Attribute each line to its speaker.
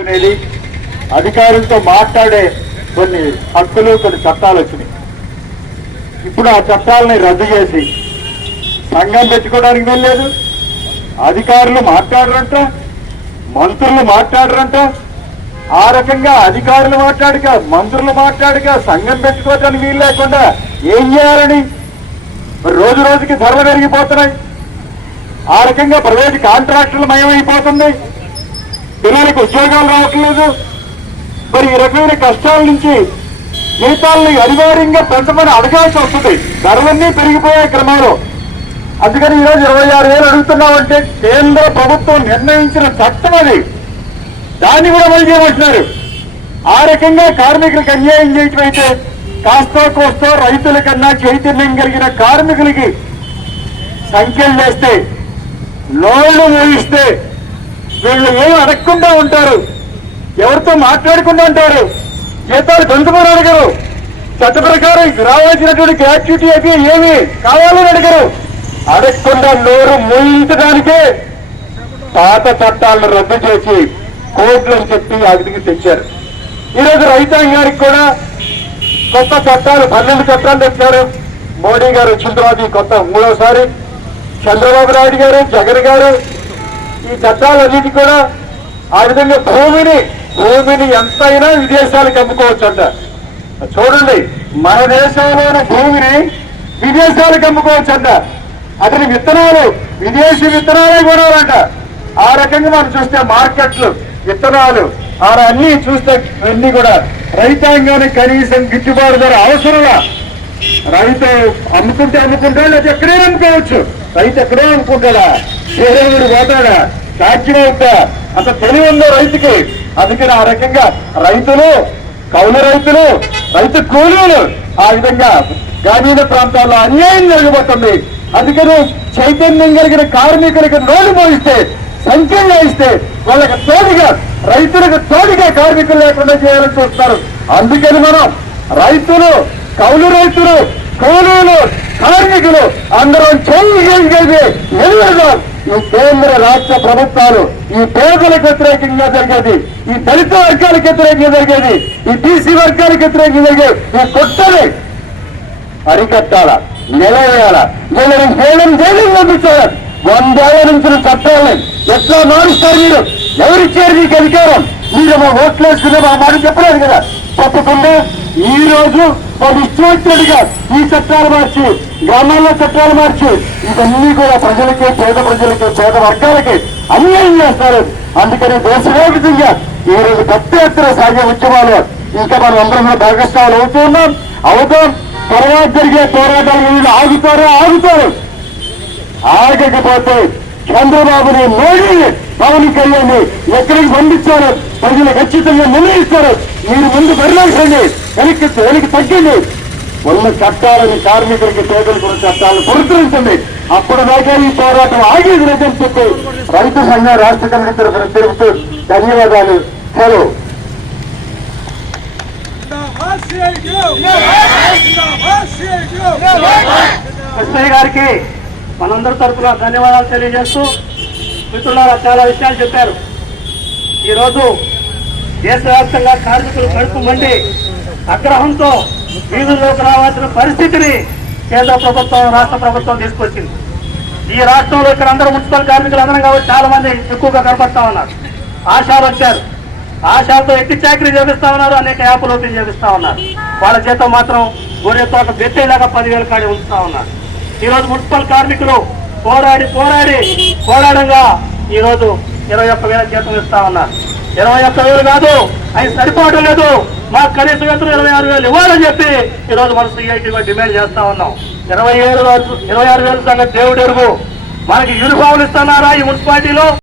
Speaker 1: అనేది అధికారులతో మాట్లాడే కొన్ని హక్కులు కొన్ని చట్టాలు వచ్చినాయి. ఇప్పుడు ఆ చట్టాలని రద్దు చేసి సంఘం పెట్టుకోవడానికి వెళ్ళలేదు అధికారులు మాట్లాడరంట మంత్రులు మాట్లాడరంట. ఆ రకంగా అధికారులు మాట్లాడక మంత్రులు మాట్లాడక సంఘం పెట్టుకోవడానికి వీలు లేకుండా ఏం చేయాలని రోజు రోజుకి ధరలు పెరిగిపోతున్నాయి. ఆ రకంగా ప్రైవేట్ కాంట్రాక్టులు మయమైపోతుంది పిల్లలకు ఉద్యోగాలు రావట్లేదు. మరి ఈ రకమైన కష్టాల నుంచి జీతాలని అనివార్యంగా పెంచమని అడగాల్సి వస్తుంది. ధరలన్నీ పెరిగిపోయే క్రమంలో. అందుకని ఈరోజు ఇరవై ఆరు వేలు అడుగుతున్నామంటే కేంద్ర ప్రభుత్వం నిర్ణయించిన చట్టం అది. దాన్ని కూడా అమలు చేయమంటున్నారు. ఆ రకంగా కార్మికులకు అన్యాయం చేయటం అయితే కాస్తో కోస్తో రైతుల కన్నా చైతన్యం కలిగిన కార్మికులకి సంఖ్యలు చేస్తే లోన్లు మోగిస్తే వీళ్ళు ఏం అడగకుండా ఉంటారు? ఎవరితో మాట్లాడకుండా ఉంటారు? జీతాలు పెంచుకొని అడగరు. చట్ట ప్రకారం రావాల్సినటువంటి గ్రాట్యుటీ అయితే ఏమి కావాలని అడగరు. అడగకుండా నోరు మూయించడానికే పాత చట్టాలను రద్దు చేసి కోర్టులు అని చెప్పి అదికి తెచ్చారు. ఈరోజు రైతాంగానికి కూడా కొత్త చట్టాలు పన్నెండు చట్టాలు తెచ్చారు. మోడీ గారు వచ్చిన తర్వాత ఈ కొత్త మూడోసారి చంద్రబాబు నాయుడు గారు జగన్ గారు ఈ చట్టాలన్నిటి కూడా ఆ విధంగా భూమిని భూమిని ఎంతైనా విదేశాలకు అమ్ముకోవచ్చంట. చూడండి మన దేశంలోని భూమిని విదేశాలకు అమ్ముకోవచ్చంట. అతని విత్తనాలు విదేశీ విత్తనాలే కొనాలంట. ఆ రకంగా మనం చూస్తే మార్కెట్లు విత్తనాలు ఆ అన్ని చూస్తే అన్ని కూడా రైతాంగానికి కనీసం గిట్టుబాటు ధర అవసరంలా రైతు అమ్ముకుంటే అమ్ముకుంటే లేకపోతే ఎక్కడే అమ్ముకోవచ్చు. రైతు ఎక్కడే అనుకుంటాడా? వేరే ఊరు పోతాడా? సాధ్యం అవుతా అంత తెలివి ఉందో రైతుకి అందుకని ఆ రకంగా రైతులు కౌలు రైతులు రైతు కూలీలు ఆ విధంగా గ్రామీణ ప్రాంతాల్లో అన్యాయం జరగబోతుంది. అందుకని చైతన్యం కలిగిన కార్మికులకు నోలు మోగిస్తే సంఖ్యంగా ఇస్తే వాళ్ళకి తోడుగా రైతులకు తోడుగా కార్మికులు లేకుండా చేయాలని చూస్తారు అందుకని మనం రైతులు కౌలు రైతులు కూలీలు కార్మికులు అందరం చేయగలిగేది నిలబడదాం. ఈ కేంద్ర రాష్ట్ర ప్రభుత్వాలు ఈ పేదలకు వ్యతిరేకంగా జరిగేది ఈ దళిత వర్గాలకు వ్యతిరేకంగా జరిగేది ఈ బీసీ వర్గాలకు వ్యతిరేకంగా జరిగేది ఈ కొట్టని అరికట్టాల నిలవేయాల? వీళ్ళని హేళం చేయడం పంపించాలి వందేళ్ళ నుంచి చట్టాలని ఎట్లా మారుస్తారు మీరు? ఎవరిచ్చారు మీకు అధికారం? మీరు మా ఓట్లు మా మాట చెప్పలేదు కదా. తప్పకుండా ఈ రోజు వాళ్ళు ఇష్టం ఈ చట్టాలు మార్చి గ్రామాల్లో చట్టాలు మార్చి ఇవన్నీ కూడా ప్రజలకి పేద ప్రజలకి పేద వర్గాలకి అన్యాయం చేస్తారు అందుకని దేశవ్యాప్తంగా ఈ రోజు పెద్ద ఎత్తున సాగే ఉద్యమాలు ఇంకా మనం అందరం భాగస్వాములు అవుతూ ఉన్నాం. అవుతాం. తర్వాత జరిగే పోరాటాలు ఆగుతారు? ఆగుతారు. ఆగకపోతే చంద్రబాబుని మోడీని పవన్ కళ్యాణ్ ఎక్కడికి పంపించారు ప్రజలు ఖచ్చితంగా నిర్ణయిస్తారు మీరు ముందు పరిణామించండి వెనక్కి వెనక్కి తగ్గండి ఉన్న చట్టాలని కార్మికులకి పేదలకు చట్టాలను పురస్కరించండి అప్పుడు దాకా ఈ పోరాటం ఆగేది లేదని చెప్పి. రైతు సంఘం రాష్ట్ర కమిటీ తరఫున తెలుపుతూ ధన్యవాదాలు. హలో.
Speaker 2: కృష్ణయ్య గారికి మనందరి తరఫున ధన్యవాదాలు తెలియజేస్తూ మిత్రులారా చాలా విషయాలు చెప్పారు. ఈరోజు దేశవ్యాప్తంగా కార్మికులు కడుపు మండి ఆగ్రహంతో వీధుల్లోకి రావాల్సిన పరిస్థితిని కేంద్ర ప్రభుత్వం రాష్ట్ర ప్రభుత్వం తీసుకొచ్చింది. ఈ రాష్ట్రంలో ఇక్కడ అందరూ మున్సిపల్ కార్మికులు అందరం కాబట్టి చాలా మంది ఎక్కువగా కనపడతా ఉన్నారు. ఆశాలు వచ్చారు. ఆశాలతో ఎత్తి చాకరీ చేపిస్తా ఉన్నారు అనేక యాప్లు ఓపెన్ చేపిస్తా ఉన్నారు. వాళ్ళ జీతం మాత్రం గొర్రె తోట బెత్తేలాగా పదివేల కాడి ఉంచుతా ఉన్నారు. ఈరోజు మున్సిపల్ కార్మికులు పోరాడి పోరాడి పోరాడంగా ఈరోజు ఇరవై ఒక్క వేల జీతం ఇస్తా ఉన్నారు ఇరవై ఒక్క వేలు కాదు అవి సరిపోవడం లేదు. మాకు కనీస వేతనం ఇరవై ఆరు వేలు ఇవ్వాలని చెప్పి ఈరోజు మన సిఐటిగా డిమాండ్ చేస్తా ఉన్నాం. ఇరవై ఏడు ఇరవై ఆరు వేలు సంగతి దేవుడు ఎరుగు మనకి యూనిఫామ్లు ఇస్తున్నారా ఈ మున్సిపాలిటీలో?